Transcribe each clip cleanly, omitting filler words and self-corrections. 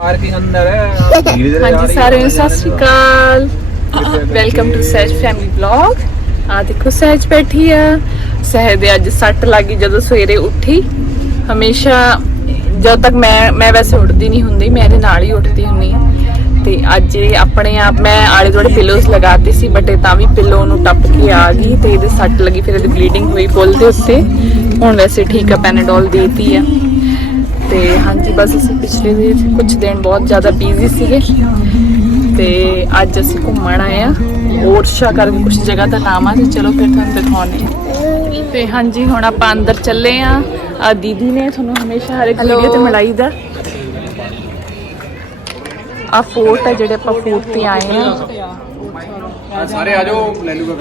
Parking अंदर है। हाँ जी सारे सत श्री अकाल, वेलकम टू सहज फैमिली ब्लॉग। आ देखो सहज बैठी है। सहज दे अज सट लगी जदों सवेरे उठी। हमेशा जब तक मैं वैसे उठती नहीं हुंदी, मैं ਇਹਦੇ ਨਾਲ ही उठती हुंदी हाँ। ਤੇ ਅੱਜ ਆਪਣੇ ਆਪ ਮੈਂ ਆਲੇ ਦੁਆਲੇ ਪਿਲੋਸ ਲਗਾਤੀ ਸੀ, ਬਟ ਇਹ ਤਾਂ ਵੀ ਪਿਲੋ ਨੂੰ ਟੱਪ ਕੇ ਆ ਗਈ ਤੇ ਇਹਦੇ ਸੱਟ ਲੱਗੀ, ਫਿਰ ਇਹਦੀ ਬਲੀਡਿੰਗ ਹੋਈ ਫੁੱਲ ਦੇ ਉੱਤੇ। ਹੁਣ ਵੈਸੇ ਠੀਕ ਆ, ਪੈਨਾਡੋਲ ਦੇਤੀ ਆ। ਤੇ ਹਾਂਜੀ ਬਸ ਅਸੀਂ ਪਿਛਲੇ ਦੇ ਕੁਝ ਦਿਨ ਬਹੁਤ ਜ਼ਿਆਦਾ ਬਿਜ਼ੀ ਸੀਗੇ ਤੇ ਅੱਜ ਅਸੀਂ ਘੁੰਮਣ ਆਏ ਆ ਔਰਸ਼ਾ ਕਰਕੇ ਕੁਝ ਜਗ੍ਹਾ ਦਾ ਨਾਮ ਆ, ਤੇ ਚਲੋ ਫਿਰ ਤੁਹਾਨੂੰ ਦਿਖਾਉਂਦੇ ਆ। ਤੇ ਹਾਂਜੀ ਹੁਣ ਆਪਾਂ ਅੰਦਰ ਚੱਲੇ ਆ। ਦੀਦੀ ਨੇ ਤੁਹਾਨੂੰ ਹਮੇਸ਼ਾ ਹਰ ਇੱਕ ਵੀਡੀਓ ਤੇ ਮਿਲਾਈ ਦਾ ਆ ਫੋਰਟ ਹੈ, ਜਿਹੜੇ ਆਪਾਂ ਫੋਰਟ ਤੇ ਆਏ ਆ। ਸਾਰੇ ਆ ਜਾਓ, ਲੈ ਲੂਗਾ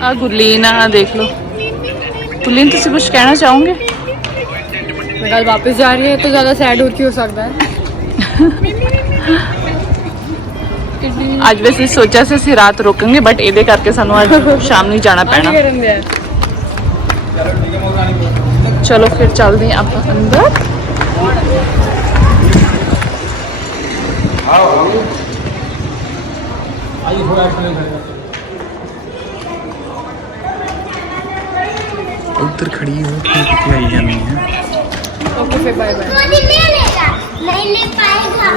ਆ ਗੁਰਲੀਨ ਆ, ਦੇਖ ਲਓ। गुरलीन तुम कुछ कहना चाहोगे? कल वापस जा रही है तो ज़्यादा सैड और क्यों हो सकता है। ਅੱਜ ਵੈਸੇ ਸੋਚਿਆ ਸੀ ਅਸੀਂ ਰਾਤ ਰੁਕਾਂਗੇ, ਬਟ ਇਹਦੇ ਕਰਕੇ ਸਾਨੂੰ ਅੱਜ ਸ਼ਾਮ ਨੂੰ ਜਾਣਾ ਪੈਣਾ। ਚਲੋ ਫਿਰ ਚੱਲਦੇ ਹਾਂ ਆਪਾਂ ਅੰਦਰ। उधर खड़ी हो कितनी आई जानी है। ओके फिर बाय बाय। नहीं ले पाएगा।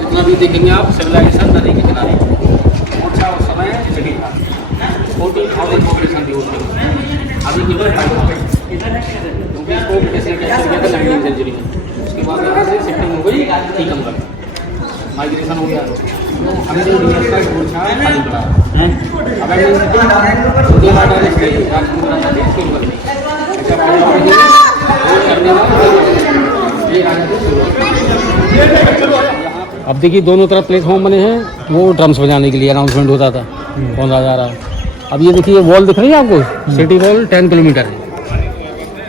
जितना भी देखेंगे आप सिविलाइजेशन नदी के किनारे अच्छा समय जगह था 14,000 पॉपुलेशन थी उसमें। अभी किधर क्योंकि इसको कैसे कैप्चर किया था 19वीं सेंचुरी में। उसके बाद यहाँ से शिफ्टिंग हो गई टीकम तक, माइग्रेशन हो गया। हमें जो रियल का पूछा है खाली पड़ा है। अब इंडिया में डायरेक्ट गई राजपूत राजा देश के ऊपर अब देखिए दोनों तरफ प्लेटफॉर्म बने हैं, वो ड्रम्स बजाने के लिए अनाउंसमेंट होता था कौन राजा रहा। अब ये देखिए वॉल दिख रही है आपको, सिटी वॉल 10 किलोमीटर है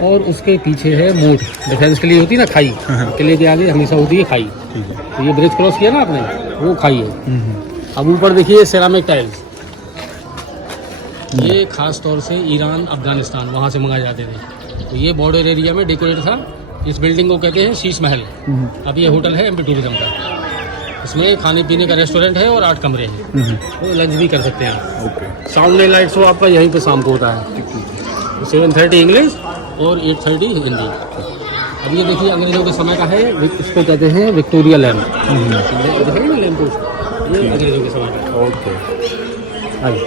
और उसके पीछे है मोट, डिफेंस के लिए होती है ना खाई, किले के आगे हमेशा होती है खाई। तो ये ब्रिज क्रॉस किया ना आपने, वो खाई है। अब ऊपर देखिए सेरामिक टाइल्स, ये खास तौर से ईरान अफगानिस्तान वहाँ से मंगाए जाते थे। तो ये बॉर्डर एरिया में डेकोरेट था। इस बिल्डिंग को कहते हैं शीश महल। अब ये होटल है MP टूरिज्म का, इसमें खाने पीने का रेस्टोरेंट है और 8 कमरे हैं, तो लंच भी कर सकते हैं। साउंड एंड लाइट शो आपका यहीं पे शाम को होता है, 7:30 इंग्लिश और 8:30 हिंदी। अब ये देखिए अंग्रेजों के समय का है, इसको कहते हैं विक्टोरिया लैम्प। देखिए ना लैम्प पोस्ट, ये अंग्रेजों के समय का। ओके आइए।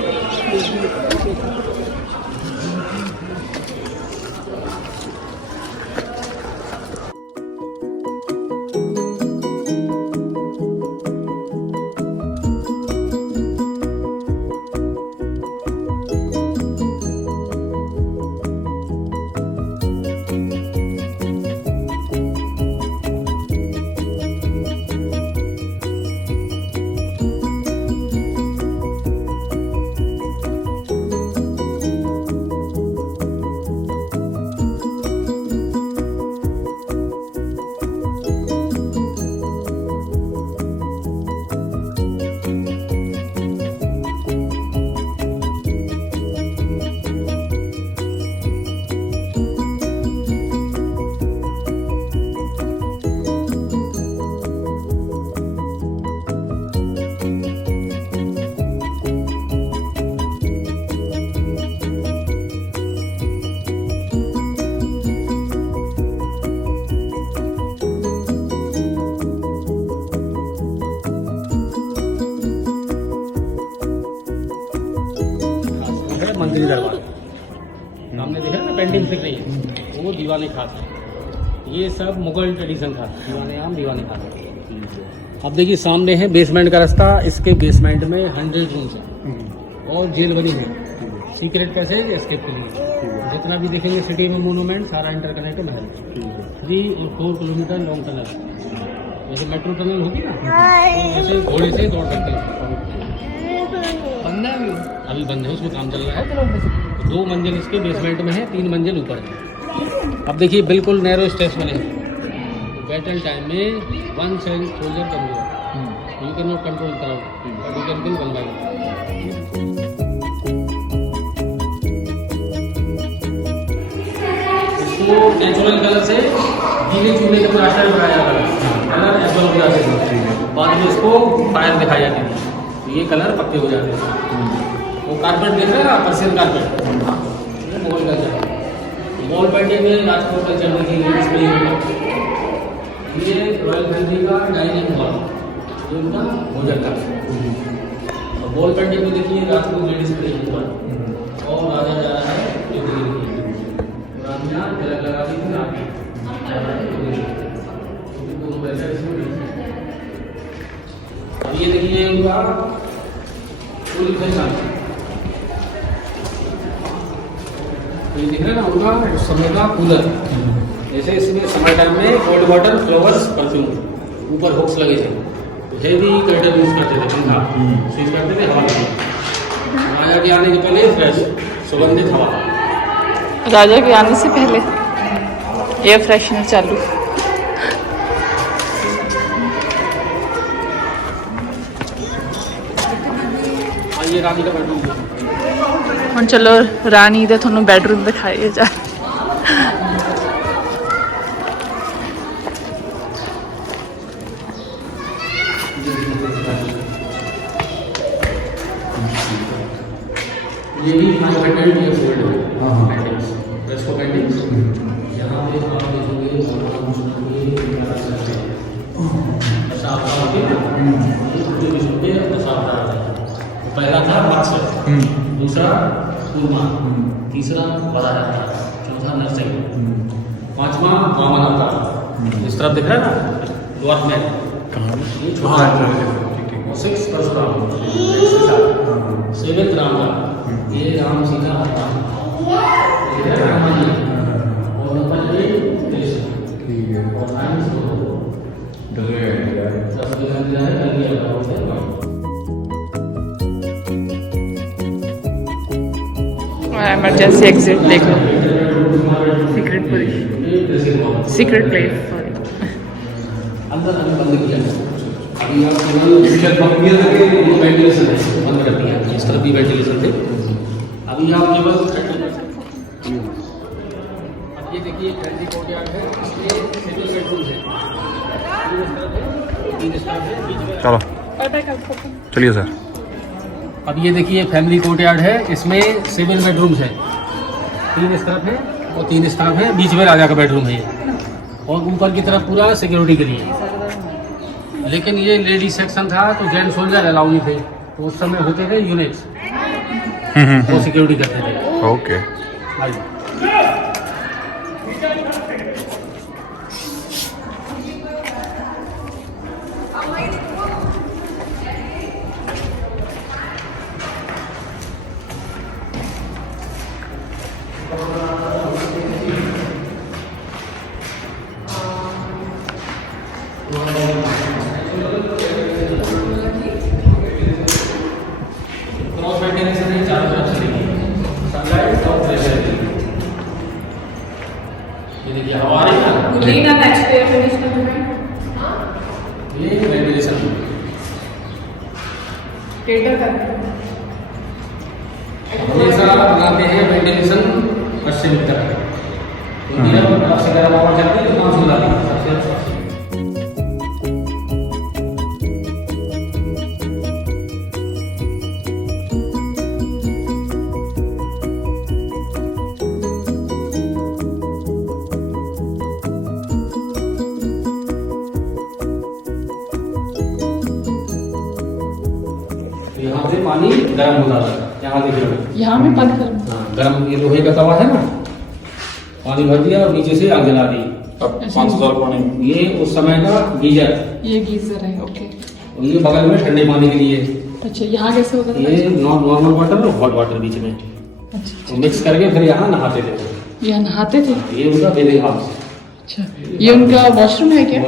मंदिर दरबार सामने देखा ना पेंटिंग दिख रही है, वो दीवाने खास है। ये सब मुगल ट्रेडिशन था, दीवाने आम दीवाने खास। अब देखिए सामने है बेसमेंट का रास्ता, इसके बेसमेंट में 100 रूम्स है और जेल बनी है, सीक्रेट पैसेज एस्केप के लिए। जितना भी देखेंगे सिटी में मोनूमेंट सारा इंटरकनेक्टेड है। 3 और 4 किलोमीटर लॉन्ग टनल, जैसे मेट्रो टनल होगी ना, तो वैसे घोड़े से दौड़ सकते हैं। अभी बंद है, उसमें काम चल रहा है। 2 मंजिल इसके बेसमेंट में है, 3 मंजिल ऊपर है। अब देखिए बिल्कुल नैरो स्टेप्स बने हैं। बैटल टाइम में 1 सोल्जर कम हुआ, you can not control crowd but you can kill 1 by 1। इसको नेचुरल कलर से गीले चूल्हे के पूरा स्टाइल बनाया जाता है, कलर एब्जॉर्ब हो जाते हैं, बाद में इसको फायर दिखाई जाती है, ये कलर पक्के हो जाते हैं। वो कारपेट देख रहे हैं आप, Persian carpet, Mughal culture, wall painting में राजपूत कल्चर में की गई। ये रॉयल फैमिली का डाइनिंग हॉल, ये उनका भोजन का। और वॉल पेंटिंग में देखिए राजपूत लेडीज खड़ी ऊपर और राजा जा रहा है, रानियाँ तिलक लगा दी थी रात में। अब ये देखिए उनका फुल फैशन, तो ये दिख रहा है ना उनका उस समय का कूलर। जैसे इसमें समर टाइम में कोल्ड वाटर, फ्लावर्स, परफ्यूम ऊपर हुक्स लगे थे, तो हेवी कर्टन यूज करते थे, पंखा स्विच करते थे, हवा लगती। राजा के आने के पहले फ्रेश सुगंधित हवा, राजा के आने से पहले एयर फ्रेशनर चालू। ये रानी का बेडरूम। ਹੁਣ चलो रानी ਦਾ ਤੁਹਾਨੂੰ बेडरूम दिखाइए जा। ये भी हमारे पेटेंट ये फोल्ड है, पेंटिंग्स, रेस्को पेंटिंग्स। यहाँ पे आप देखोगे पहला था मत्स्य, दूसरा कूर्मा, तीसरा बराह, चौथा नरसिंह, 5वां वामन अवतार। इस तरफ दिख रहा है ना डॉर्फ में, ये छोटा है। 6 परशुराम, 7 राम का, ये राम सीता हनुमान, ये हनुमान जी, और नंबर 8 कृष्ण, ठीक है, और 9 सब दिखाई दे रहा है। इमरजेंसी एग्जिट देख लो, सीक्रेट प्लेस, सीक्रेट प्लेस। अंदर बंद किया, अभी आप केवल वेंटिलेशन है, बंद कर दिया, इस तरफ भी वेंटिलेशन थे, अभी आप केवल। अब ये देखिए फैमिली कोर्टयार्ड है, ये सिंगल बेडरूम है, 3 स्टार है, बीच में। चलो चलिए सर। अब ये देखिए फैमिली कोर्टयार्ड है, इसमें 7 बेडरूम्स हैं, 3 इस तरफ है और 3 इस तरफ है, बीच में राजा का बेडरूम है ये, और ऊपर की तरफ पूरा सिक्योरिटी के लिए। लेकिन ये लेडीज सेक्शन था तो जेंट सोल्जर अलाउ नहीं थे, तो उस समय होते थे यूनिट्स, वो सिक्योरिटी करते थे। ओके। क्रॉस वेंटिलेशन है, चारों तरफ से सनलाइट और प्रेशर। ये देखिए हवा आ रही है ना, ये वेंटिलेशन हमेशा बनाते हैं वेंटिलेशन पश्चिम की तरफ, तो जब से गर्म हवा चलती है तो काम सुन जाती है सबसे अच्छा। यहाँ से पानी गर्म होता है, यहाँ देख रहे हो, यहाँ में पानी गर्म। हाँ गर्म, ये लोहे का तवा है ना, पानी भर दिया और नीचे से आग जला दी। अब 500 पानी। ये उस समय का गीजर, ये गीजर है, ओके। और ये बगल में ठंडे पानी के लिए। अच्छा, यहाँ कैसे होता था? ये नॉर्मल वाटर और हॉट वाटर बीच में, अच्छा, तो मिक्स करके फिर यहाँ नहाते थे। यहाँ नहाते थे? ये उनका बेदिंग हाउस। अच्छा, ये उनका वॉशरूम है क्या?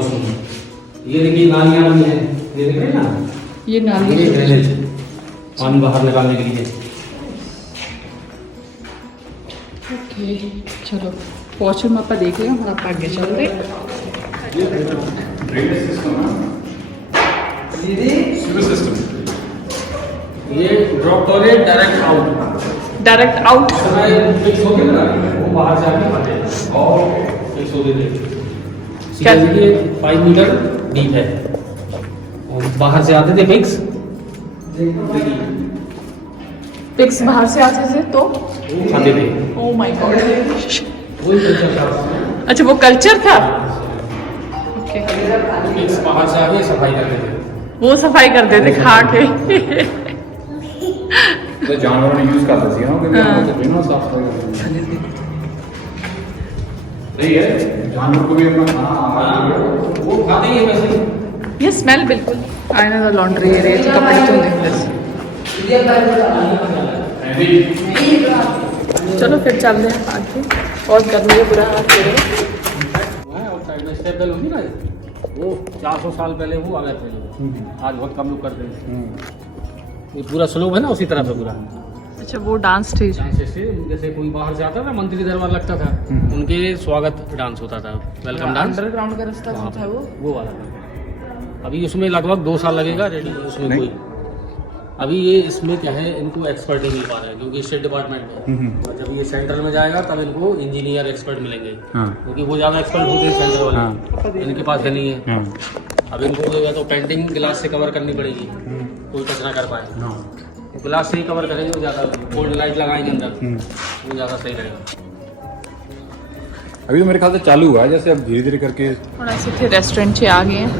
ये देखिए नालियाँ भी हैं, ये देख रहे हैं ना, ये नाली ये ड्रेनेज पानी बाहर निकालने के लिए। चलो वॉशरूम आप देख लिया, हम आप आगे चलते। ये drop toilet direct out, direct out. Fix हो गया ना, वो बाहर से आके आते और फिक्स हो गए। क्या? 5 मीटर डीप है और बाहर से आते थे फिक्स। पिक्स बाहर से आते थे तो खाते थे। Oh my God. वही कल्चर था। अच्छा वो कल्चर था। ओके, फिक्स बाहर से आके सफाई करते थे। वो सफाई करते थे खा के। तो जानवरों ने यूज करते थे ना, क्योंकि हाँ। हम तो बिना साफ सफाई करते सही है। जानवर को भी अपना खाना वो खाते ही है वैसे। ये स्मेल बिल्कुल आने का लॉन्ड्री एरिया च कपड़े धोंदे ਹੁੰਦੇ ਸੀ। चलो फिर चलते हैं आगे, बहुत गर्मी है, बुरा हाल हो रहा है। और साइड में स्टेप बेल होगी ना, वो 400 साल पहले वो आ गए थे। आज बहुत कम लोग करते हैं। ये पूरा स्लोप है ना, उसी तरह से पूरा अच्छा वो डांस स्टेज। डांस से जैसे कोई बाहर से आता था, मंत्री दरबार लगता था, उनके स्वागत डांस होता था, वेलकम डांस। अंडरग्राउंड का रास्ता वहाँ था वो वाला था। अभी उसमें लगभग 2 साल लगेगा रेडी उसमें नहीं। कोई। अभी ये इसमें क्या है, इनको एक्सपर्ट नहीं मिल पा रहा है क्योंकि स्टेट डिपार्टमेंट में, और जब ये सेंट्रल में जाएगा तब इनको इंजीनियर एक्सपर्ट मिलेंगे, क्योंकि वो ज़्यादा एक्सपर्ट होते हैं सेंट्रल वाले, इनके पास है नहीं है। अब इनको या तो पेंटिंग गिलास से कवर करनी पड़ेगी, कोई टच ना कर पाए। गिलास से ही कवर करेंगे वो ज़्यादा, गोल्ड लाइट लगाएंगे अंदर, वो ज़्यादा सही रहेगा। अभी तो मेरे ख्याल से चालू हुआ है, जैसे अब धीरे धीरे करके। ਹੁਣ ਅਸੀਂ ਇੱਥੇ ਰੈਸਟੋਰੈਂਟ 'ਚ ਆ ਗਏ ਹਾਂ।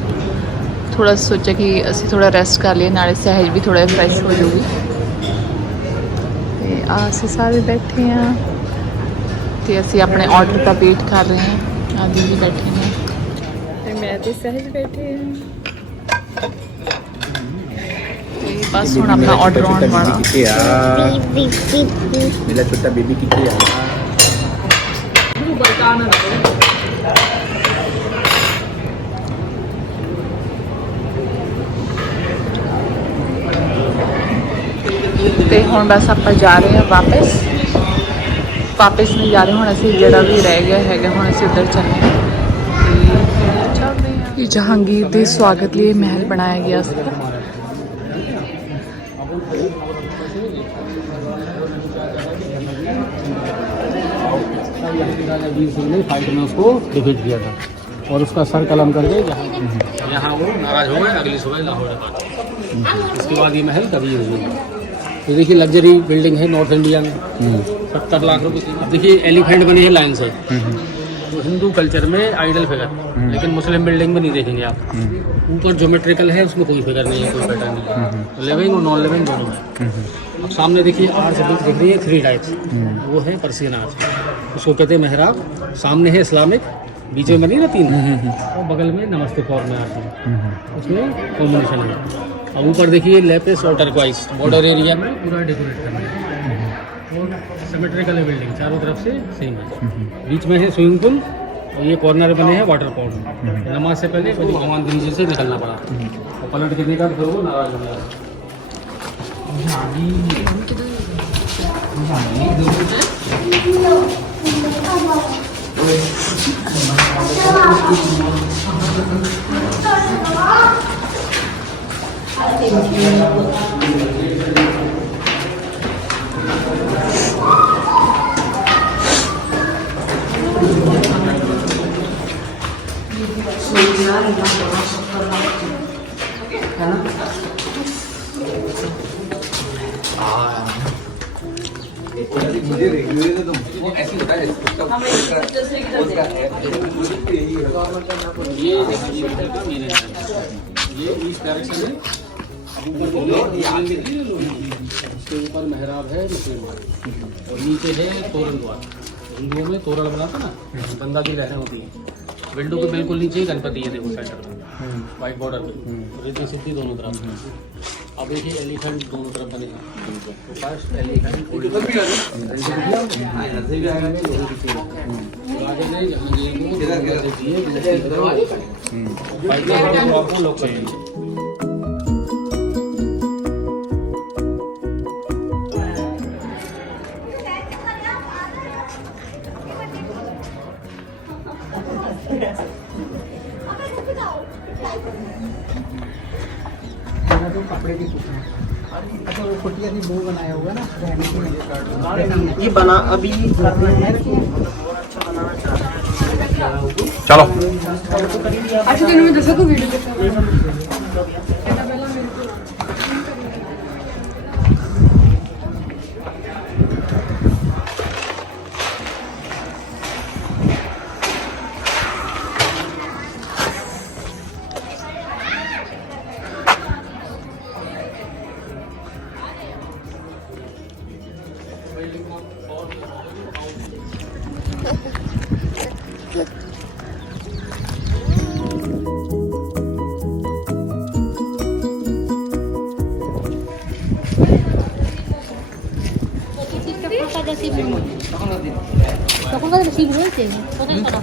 ਥੋੜਾ ਸੋਚਿਆ ਕਿ ਅਸੀਂ ਥੋੜਾ ਰੈਸਟ ਕਰ ਲਈਏ, ਨਾਲੇ ਸਹਿਜ ਵੀ ਥੋੜਾ ਫਰੈਸ਼ ਹੋ ਜਾਊਗੀ। ਤੇ ਆ ਅਸੀਂ ਸਾਰੇ ਬੈਠੇ ਹਾਂ ਤੇ ਅਸੀਂ ਆਪਣੇ ਆਰਡਰ ਦਾ ਵੇਟ ਕਰ ਰਹੇ ਹਾਂ। ਆਦੀ ਵੀ ਬੈਠੇ ਨੇ ਤੇ ਮੈਂ ਤੇ ਸਹਿਜ ਬੈਠੇ ਹਾਂ ਤੇ ਬਸ ਹੁਣ ਆਪਣਾ ਆਰਡਰ ਆਉਣ ਵਾਲਾ। मेरा छोटा बेबी कितने आ ਤੇ ਹੁਣ ਬਸ ਆਪਾਂ ਜਾ ਰਹੇ ਹਾਂ ਵਾਪਸ ਨਹੀਂ ਜਾ ਰਹੇ ਹੁਣ ਅਸੀਂ, ਜਿਹੜਾ ਵੀ ਰਹਿ ਗਿਆ ਹੈਗਾ ਹੁਣ ਅਸੀਂ ਉੱਧਰ ਚੱਲਦੇ ਹਾਂ। ਚੱਲਦੇ ਹਾਂ। ਇਹ ਜਹਾਂਗੀਰ ਦੇ ਸਵਾਗਤ ਲਈ ਮਹਿਲ ਬਣਾਇਆ ਗਿਆ ਸੀ। राजा वीर सिंह ने फाइट में उसको डिफीट किया था और उसका सर कलम करके यहाँ वो नाराज हो गए, अगली सुबह लाहौर में। इसके बाद ये महल कभी यूज नहीं हुआ। तो देखिए लग्जरी बिल्डिंग है नॉर्थ इंडिया में, 70 लाख रुपए की। देखिए एलिफेंट बने हैं लाइन से, तो हिंदू कल्चर में आइडल फिगर, लेकिन मुस्लिम बिल्डिंग में नहीं देखेंगे आप। ऊपर ज्योमेट्रिकल है, उसमें कोई फिगर नहीं है, कोई पैटर्न नहीं है, लिविंग और नॉन लिविंग दोनों है। अब सामने देखिए आर्च दिख रही है 3 टाइप्स, वो है पर्सियन आर्च, उसको कहते हैं मेहराब। सामने है इस्लामिक, बीच में बनी ना 3, और बगल में नमस्ते फॉर्म में आती है, उसमें कॉम्बिनेशन है। अब ऊपर देखिए लेपिस और टर्क्वाइज बॉर्डर एरिया में पूरा डेकोरेट करना है, और सिमेट्रिकल है बिल्डिंग, चारों तरफ से सेम है। बीच में है स्विमिंग पूल, और ये कॉर्नर बने हैं वाटर पॉन्ड। नमाज से पहले मुझे भगवान के नीचे से निकलना पड़ा, और पलट के देखा फिर वो नाराज हो गया। ये ईस्ट डायरेक्शन है। अब उसके ऊपर मेहराब है मुस्लिम, और नीचे है तोरण द्वार। हिंदुओं में तोरण बनाता ना, बंदा की लहरें होती हैं। विंडो के बिल्कुल नीचे ही गणपति है, देखो सेंटर में वाइट बॉर्डर पे, रिद्धि सिद्धि दोनों तरफ। अब देखिए एलिफेंट दोनों तरफ बने हैं, तो फर्स्ट एलिफेंट आपको लोग चाहिए। कपड़े की पूछना। अच्छा वो कुटिया की वो बनाया होगा ना रहने के लिए। ये बना अभी चलो अच्छा तेरे में दसा को वीडियो देखा তখন কথা শিব রয়েছে কোথায় কথা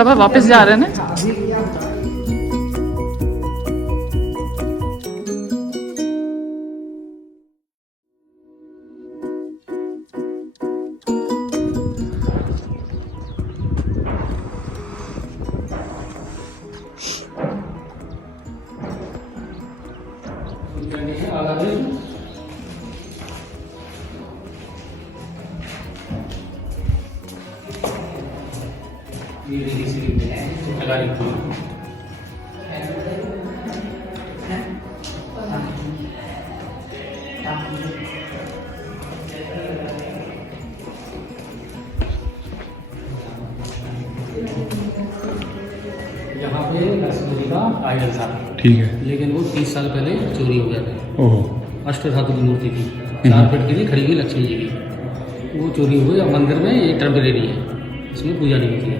अब आप वापस जा रहे हैं ना? यहाँ पे लक्ष्मी जी का आइडल था, ठीक है। लेकिन वो 30 साल पहले चोरी हो गया था। ओहो। अष्टधातु की मूर्ति थी, 4 फीट के लिए खड़ी हुई लक्ष्मी जी की, वो चोरी हो गई। अब मंदिर में ये टेम्परेरी है, इसमें पूजा नहीं होती है।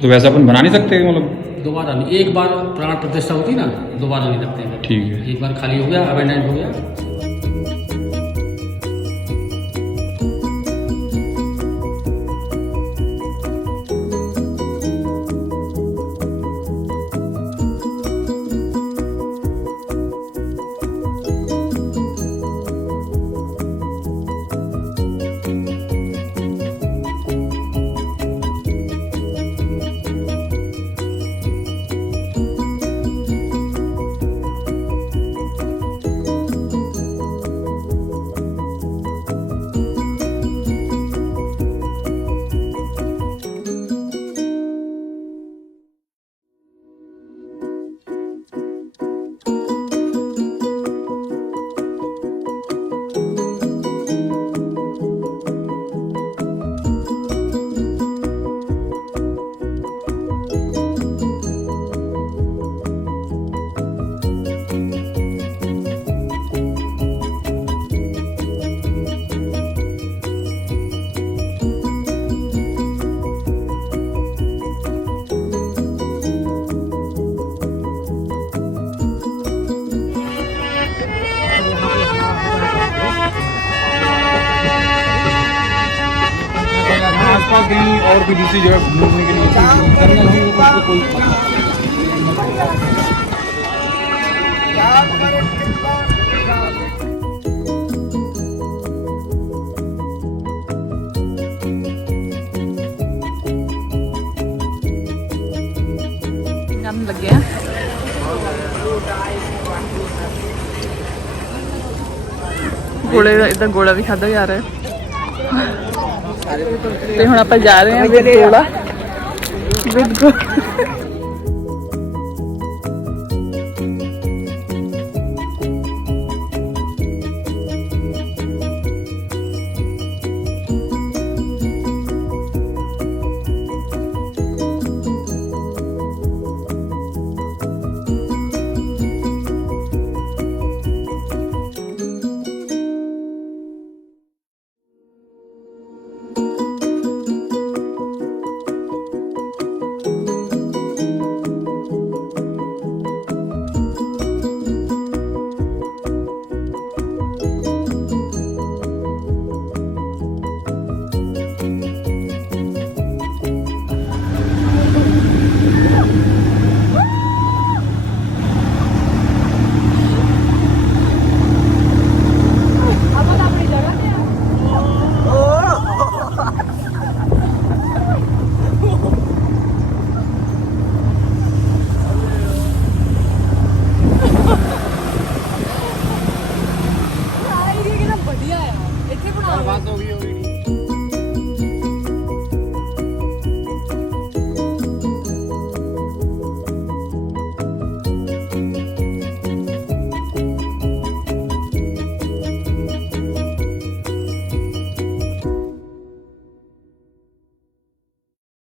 तो वैसे अपन बना नहीं सकते मतलब? दोबारा नहीं, एक बार प्राण प्रतिष्ठा होती ना, दोबारा नहीं रखते हैं। ठीक है। एक बार खाली हो गया, अबेंडेंट हो गया। आसपास कहीं और भी दूसरी जगह घूमने के लिए जाने लग गया। गोले इधर गोला भी खादा जा रहा है। ਤੇ ਹੁਣ ਆਪਾਂ ਜਾ ਰਹੇ ਹਾਂ ਵਿਦ ਗੋਲਾ रात हो गई होगी।